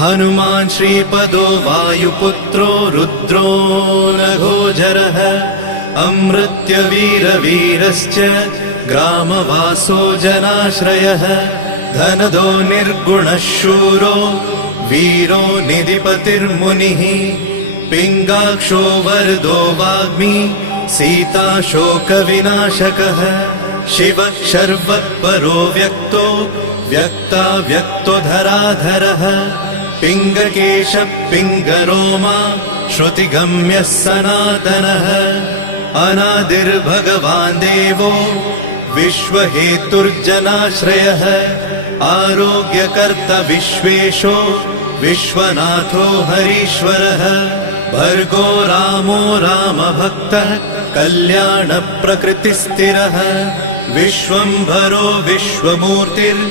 हनुमान् श्रीपदो वायुपुत्रो रुद्रो नघोजरः अमृत्यवीरवीरश्च ग्रामवासो जनाश्रयः धनदो निर्गुणः शूरो वीरो निधिपतिर्मुनिः पिङ्गाक्षो वरदो वाग्मी सीताशोकविनाशकः शिवः शर्वत्परो व्यक्तो व्यक्तो धराधरः पिङ्गकेशः पिङ्गरोमा श्रुतिगम्यः सनातनः अनादिर्भगवान् देवो विश्वहेतुर्जनाश्रयः आरोग्यकर्ता विश्वेशो विश्वनाथो हरीश्वरः भर्गो रामो रामभक्तः कल्याणप्रकृतिस्थिरः विश्वम्भरो विश्वमूर्तिर्